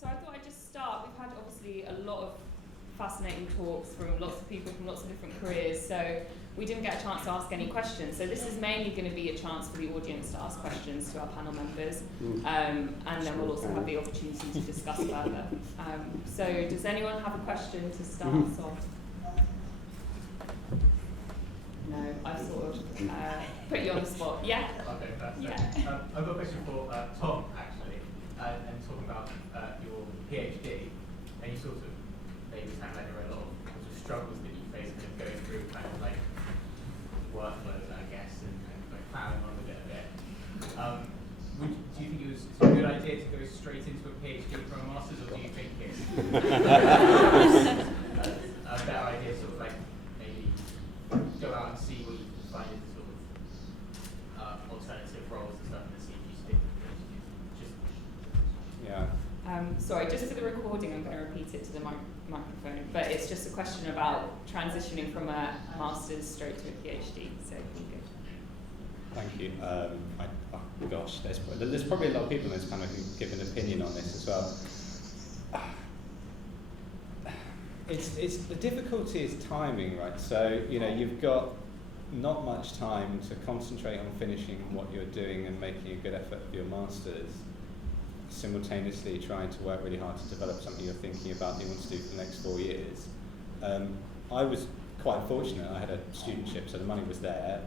So I thought I'd just start. We've had obviously a lot of fascinating talks from lots of people from lots of different careers, so we didn't get a chance to ask any questions. So this is mainly going to be a chance for the audience to ask questions to our panel members, and then we'll also have the opportunity to discuss further. So does anyone have a question to start us off? No, I sort of put you on the spot. Yeah? Okay, perfect. Yeah. I've got a question for Tom, actually, and talking about your PhD, and you sort of maybe sound like there are a lot of sort of struggles that you face kind of going through kind of like workload, I guess, and like plowing on with it a bit. Do you think it's a good idea to go straight into a PhD from a master's, or do you think it's a better idea sort of like maybe go out and see what you can find in sort of alternative roles and stuff, and see if you stick with PhD? Sorry, just for the recording, I'm going to repeat it to the microphone, but it's just a question about transitioning from a master's straight to a PhD, so you're good. Thank you. Gosh, there's probably a lot of people in this panel who give an opinion on this as well. It's the difficulty is timing, right? So you've got not much time to concentrate on finishing what you're doing and making a good effort for your masters, simultaneously trying to work really hard to develop something you're thinking about that you want to do for the next 4 years. I was quite fortunate. I had a studentship, so the money was there,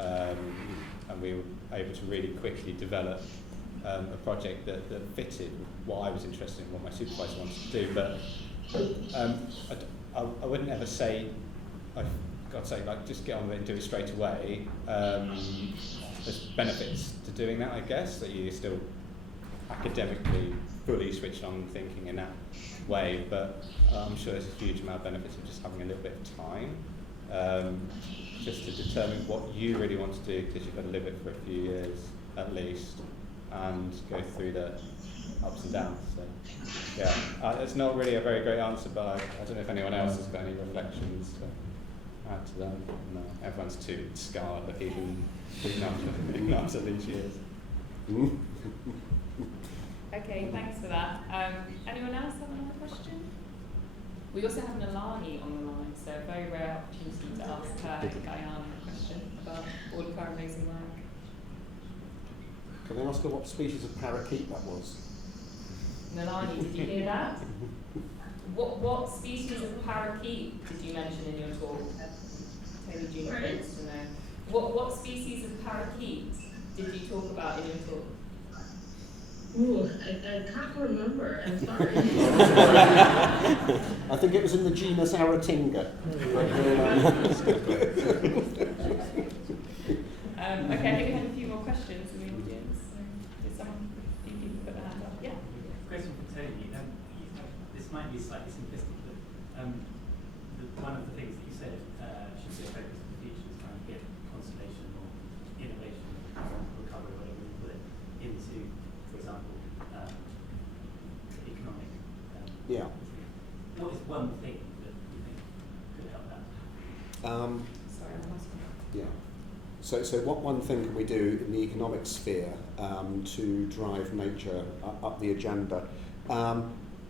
and we were able to really quickly develop a project that fitted what I was interested in, what my supervisor wanted to do. But I wouldn't ever say, I've got to say, like, just get on with it and do it straight away. There's benefits to doing that, I guess, that you're still academically fully switched on thinking in that way, but I'm sure there's a huge amount of benefits of just having a little bit of time, just to determine what you really want to do, because you've got to live it for a few years at least, and go through the ups and downs. So, yeah, it's not really a very great answer, but I don't know if anyone else has got any reflections to add to that. No, everyone's too scarred even after these years. Okay, thanks for that. Anyone else have another question? We also have Nelanie on the line, so a very rare opportunity to ask her in Guyana a question about all of her amazing work. Can I ask her what species of parakeet that was? Nelanie, did you hear that? What species of parakeet did you mention in your talk? Maybe Juniper wants to know. What species of parakeet did you talk about in your talk? Ooh, I can't remember. I'm sorry. I think it was in the genus Aratinga. Okay, I think we have a few more questions in the audience. Did someone put their hand up? Yeah. Question for Tony. This might be slightly simplistic, but one of the things that you said should be a focus in the future is trying to get conservation or innovation, recovery, whatever you put it, into, for example, economic. Yeah. What is one thing that you think could help that? Sorry, I'm asking. Yeah. So what one thing can we do in the economic sphere to drive nature up the agenda?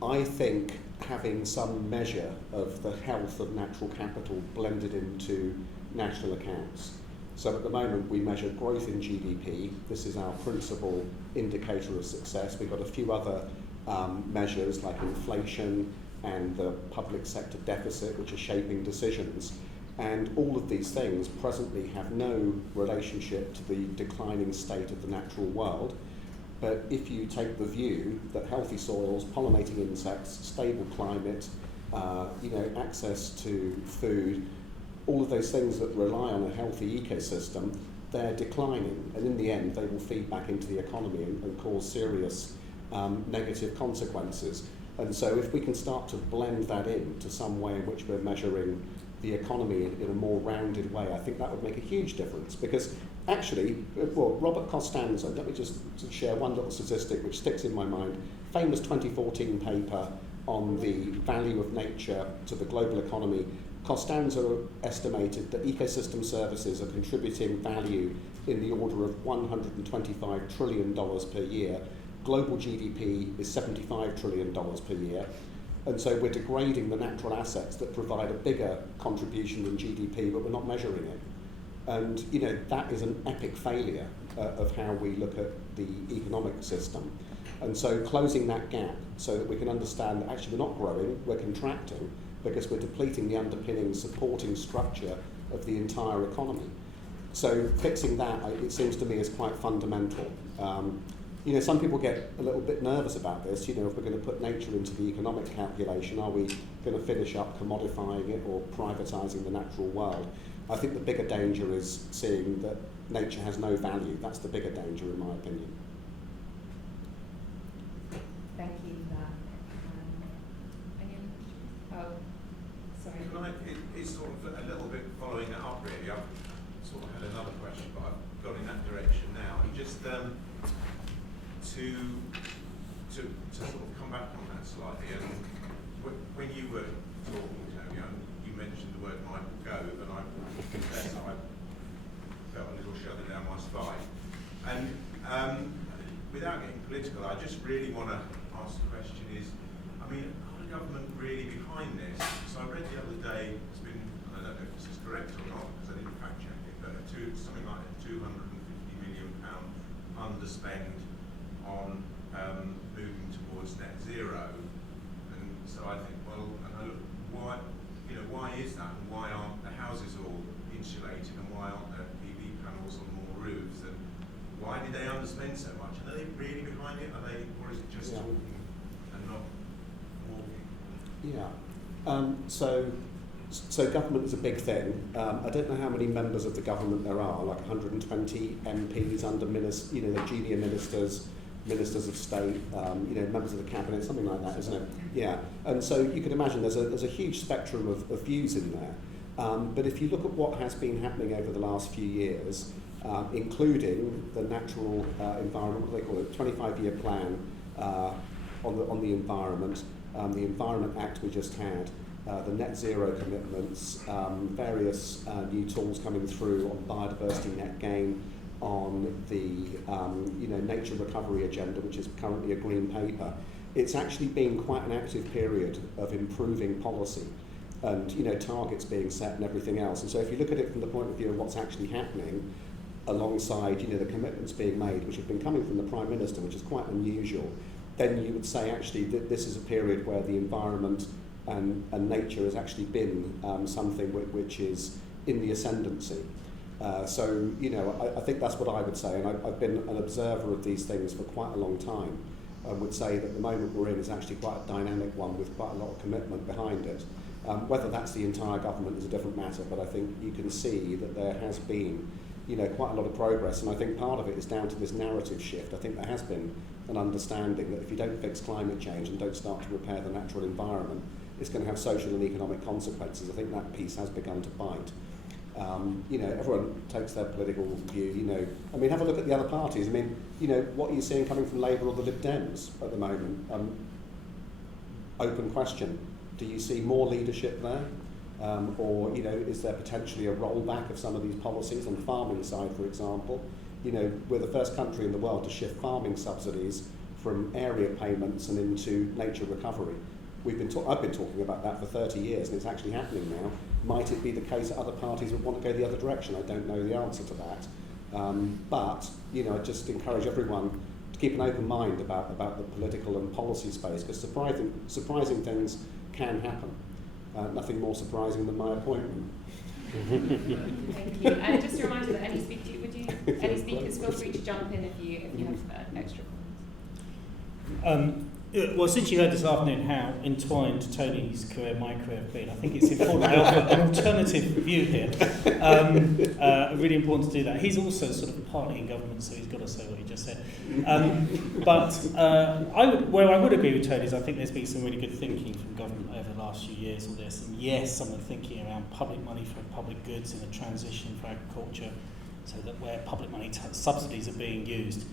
I think having some measure of the health of natural capital blended into national accounts. So at the moment we measure growth in GDP. This is our principal indicator of success. We've got a few other measures like inflation and the public sector deficit, which are shaping decisions. And all of these things presently have no relationship to the declining state of the natural world. But if you take the view that healthy soils, pollinating insects, stable climate, access to food, all of those things that rely on a healthy ecosystem, they're declining. And in the end, they will feed back into the economy and cause serious negative consequences. And so if we can start to blend that into some way in which we're measuring the economy in a more rounded way, I think that would make a huge difference. Because actually, Robert Costanza, let me just share one little statistic which sticks in my mind, famous 2014 paper on the value of nature to the global economy. Costanza estimated that ecosystem services are contributing value in the order of $125 trillion per year, global GDP is $75 trillion per year, and so we're degrading the natural assets that provide a bigger contribution than GDP, but we're not measuring it. And that is an epic failure of how we look at the economic system. And so closing that gap so that we can understand that actually we're not growing, we're contracting, because we're depleting the underpinning supporting structure of the entire economy. So fixing that, it seems to me, is quite fundamental. Some people get a little bit nervous about this. If we're going to put nature into the economic calculation, are we going to finish up commodifying it or privatising the natural world? I think the bigger danger is seeing that nature has no value. That's the bigger danger, in my opinion. Thank you for that. Any other questions? Oh, sorry. It's sort of a little bit following that up, really. I've sort of had another question, but I've gone in that direction now. And just to sort of come back on that slightly, and when you were talking, Tony, you mentioned the word Michael Gove, and I confess I felt a little shudder down my spine. And without getting political, I just really want to ask the question is, are the government really behind this? So I read the other day, it's been, I don't know if this is correct or not, because I didn't fact check it, but something like a £250 million underspend on moving towards net zero. And so I think, well, why is that? And why aren't the houses all insulated? And why aren't there PV panels on more roofs? And why did they underspend so much? Are they really behind it? Or is it just talking and not walking? Yeah. So government is a big thing. I don't know how many members of the government there are, like 120 MPs under the junior ministers, ministers of state, members of the cabinet, something like that, isn't it? Yeah. And so you can imagine there's a huge spectrum of views in there. But if you look at what has been happening over the last few years, including the natural environment, what do they call it, 25-year plan on the Environment Act we just had, the net zero commitments, various new tools coming through on biodiversity net gain, on the nature recovery agenda, which is currently a green paper. It's actually been quite an active period of improving policy and targets being set and everything else. And so if you look at it from the point of view of what's actually happening alongside the commitments being made, which have been coming from the Prime Minister, which is quite unusual, then you would say actually that this is a period where the environment and nature has actually been something which is in the ascendancy. So I think that's what I would say, and I've been an observer of these things for quite a long time, and would say that the moment we're in is actually quite a dynamic one with quite a lot of commitment behind it. Whether that's the entire government is a different matter, but I think you can see that there has been quite a lot of progress, and I think part of it is down to this narrative shift. I think there has been an understanding that if you don't fix climate change and don't start to repair the natural environment, it's going to have social and economic consequences. I think that piece has begun to bite. Everyone takes their political view, have a look at the other parties. What are you seeing coming from Labour or the Lib Dems at the moment? Open question. Do you see more leadership there? Or is there potentially a rollback of some of these policies on the farming side, for example? We're the first country in the world to shift farming subsidies from area payments and into nature recovery. I've been talking about that for 30 years, and it's actually happening now. Might it be the case that other parties would want to go the other direction? I don't know the answer to that. But I just encourage everyone to keep an open mind about the political and policy space, because surprising things can happen. Nothing more surprising than my appointment. Thank you. And just a reminder that any speakers feel free to jump in if you have extra comments. Well, since you heard this afternoon how entwined Tony's career and my career have been, I think it's important to offer an alternative view here. Really important to do that. He's also sort of partly in government, so he's got to say what he just said. Where I would agree with Tony is I think there's been some really good thinking from government over the last few years on this. And yes, some of the thinking around public money for public goods in a transition for agriculture, so that where public money subsidies are being used,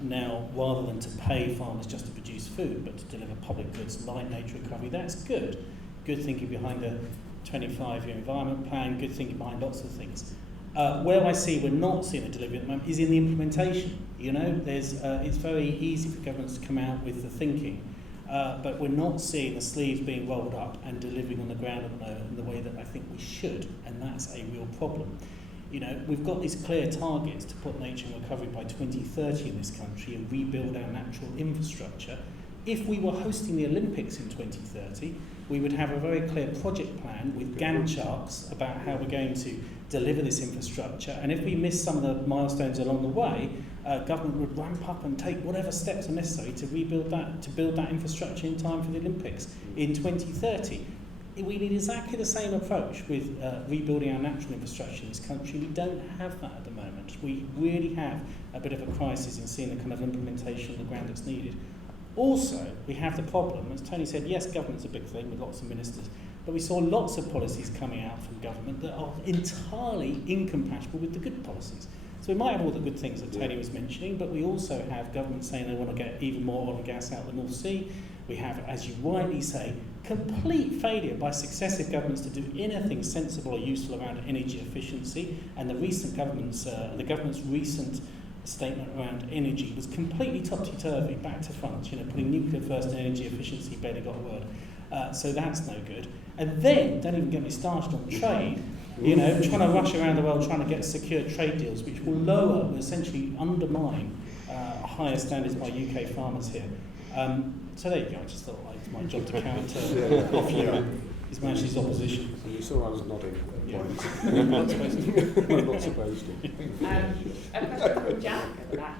now, rather than to pay farmers just to produce food, but to deliver public goods like nature recovery, that's good. Good thinking behind the 25-year environment plan, good thinking behind lots of things. Where I see we're not seeing a delivery at the moment is in the implementation. You know, it's very easy for governments to come out with the thinking, but we're not seeing the sleeves being rolled up and delivering on the ground at the moment in the way that I think we should, and that's a real problem. You know, we've got these clear targets to put nature in recovery by 2030 in this country and rebuild our natural infrastructure. If we were hosting the Olympics in 2030, we would have a very clear project plan with Gantt charts about how we're going to deliver this infrastructure. And if we miss some of the milestones along the way, government would ramp up and take whatever steps are necessary to rebuild that, to build that infrastructure in time for the Olympics in 2030. We need exactly the same approach with rebuilding our natural infrastructure in this country. We don't have that at the moment. We really have a bit of a crisis in seeing the kind of implementation on the ground that's needed. Also, we have the problem, as Tony said, yes, government's a big thing with lots of ministers, but we saw lots of policies coming out from government that are entirely incompatible with the good policies. So we might have all the good things that Tony was mentioning, but we also have government saying they want to get even more oil and gas out of the North Sea. We have, as you rightly say, complete failure by successive governments to do anything sensible or useful around energy efficiency, and the government's recent statement around energy was completely topsy-turvy, back to front, you know, putting nuclear first and energy efficiency barely got a word. So that's no good. And then, don't even get me started on trade, you know, trying to rush around the world trying to get secure trade deals which will will essentially undermine higher standards by UK farmers here. So there you go, I just thought it's my job to counter off you His Majesty's opposition. So you saw I was nodding at Yeah. points. I'm not supposed to. I'm not supposed to. A question from Jack at the back.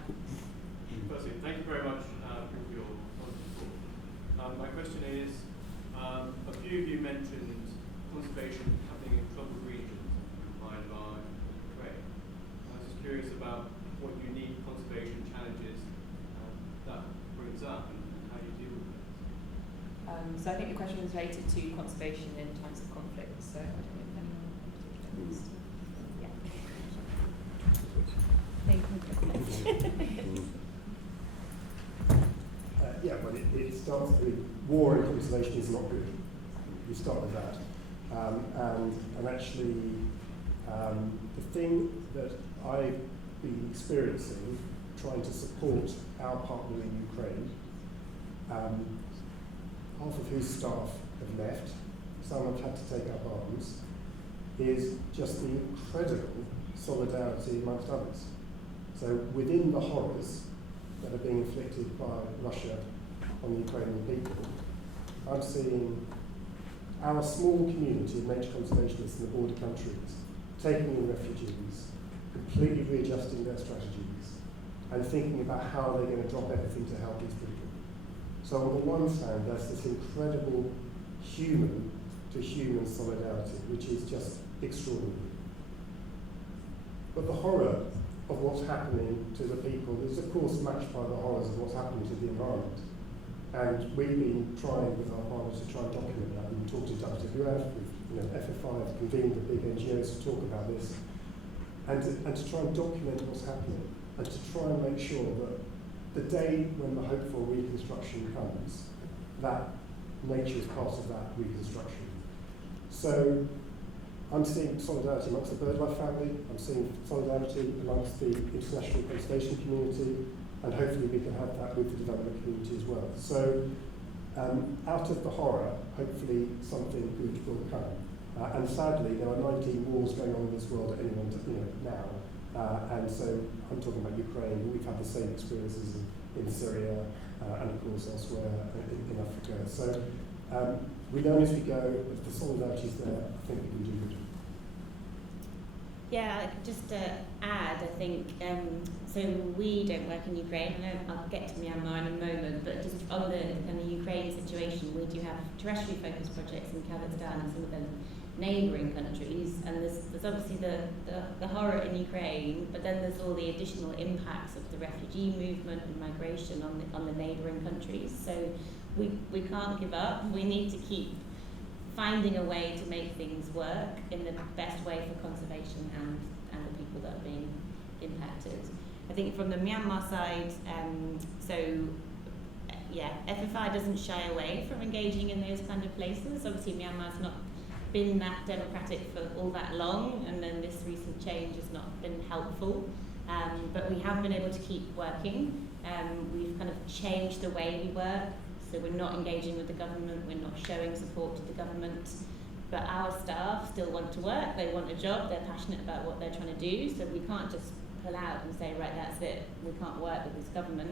Firstly, thank you very much for your wonderful talk. My question is, a few of you mentioned conservation happening in troubled regions like Myanmar and Ukraine. I was just curious about what unique conservation challenges that brings up and how you deal with it. So I think the question was related to conservation in times of conflict. So I don't know if anyone wants to. Yeah. Thank you. Yeah, well, it starts with war and conservation is not good. You start with that. And actually, the thing that I've been experiencing, trying to support our partner in Ukraine, half of whose staff have left, some have had to take up arms, is just the incredible solidarity amongst others. So within the horrors that are being inflicted by Russia on the Ukrainian people, I'm seeing our small community of nature conservationists in the border countries taking in refugees, completely readjusting their strategies, and thinking about how they're going to drop everything to help these people. So on the one hand, there's this incredible human-to-human solidarity, which is just extraordinary. But the horror of what's happening to the people is, of course, matched by the horrors of what's happening to the environment. And we've been trying with our partners to try and document that and talk to WWF, FFI have convened the big NGOs to talk about this, and to try and document what's happening, and to try and make sure that the day when the hoped for reconstruction comes, that nature is part of that reconstruction. So I'm seeing solidarity amongst the BirdLife family, I'm seeing solidarity amongst the international conservation community, and hopefully we can have that with the development community as well. So out of the horror, hopefully something good will come. And sadly, there are 19 wars going on in this world at any one now. And so I'm talking about Ukraine, but we've had the same experiences in Syria and of course elsewhere in Africa. So we learn as we go, if the solidarity is there, I think we can do good. Yeah, just to add, I think, so we don't work in Ukraine, and I'll get to Myanmar in a moment, but just on the Ukraine situation, we do have terrestrially focused projects in Kazakhstan and some of the neighbouring countries, and there's obviously the horror in Ukraine, but then there's all the additional impacts of the refugee movement and migration on the neighbouring countries. So we can't give up. We need to keep finding a way to make things work in the best way for conservation and the people that are being impacted. I think from the Myanmar side, FFI doesn't shy away from engaging in those kind of places. Obviously Myanmar's not been that democratic for all that long, and then this recent change has not been helpful. But we have been able to keep working. We've kind of changed the way we work, so we're not engaging with the government, we're not showing support to the government, but our staff still want to work, they want a job, they're passionate about what they're trying to do, so we can't just pull out and say, right, that's it, we can't work with this government.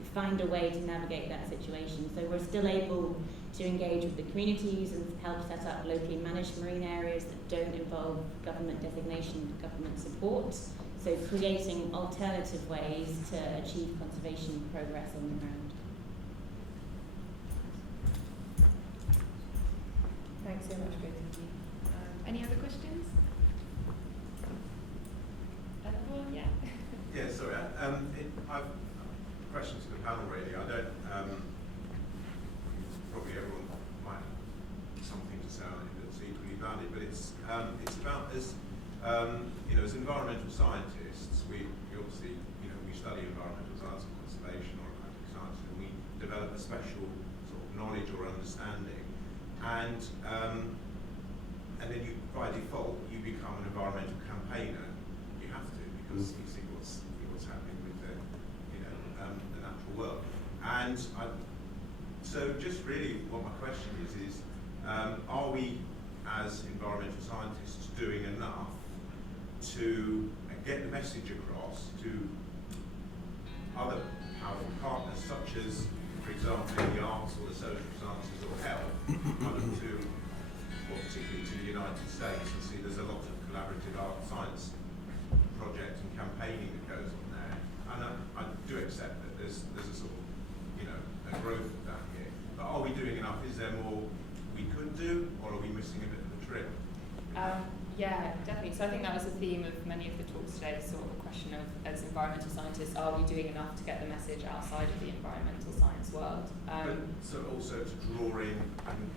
We find a way to navigate that situation. So we're still able to engage with the communities and help set up locally managed marine areas that don't involve government designation, government support. So creating alternative ways to achieve conservation progress on the ground. Thanks so much, both of you. Any other questions? Everyone? Yeah. Yeah, sorry. I've questions to the panel really. I don't. Probably everyone might have something to say on it that's equally valid, but it's about as as environmental scientists, we obviously we study environmental science and conservation or aquatic science, and we develop a special sort of knowledge or understanding, and then you by default you become an environmental campaigner. You have to, because you see what's happening with the the natural world. And so just really what my question is are we as environmental scientists doing enough to get the message across to other powerful partners, such as, for example, in the arts or the social sciences or health, particularly to the United States, and see there's a lot of collaborative art science project and campaigning that goes on there. And I do accept that there's a sort of a growth of that here. But are we doing enough? Is there more we could do, or are we missing a bit of the trick? Yeah, definitely. So I think that was the theme of many of the talks today, sort of a question of, as environmental scientists, are we doing enough to get the message outside of the environmental science world? But so also to draw in and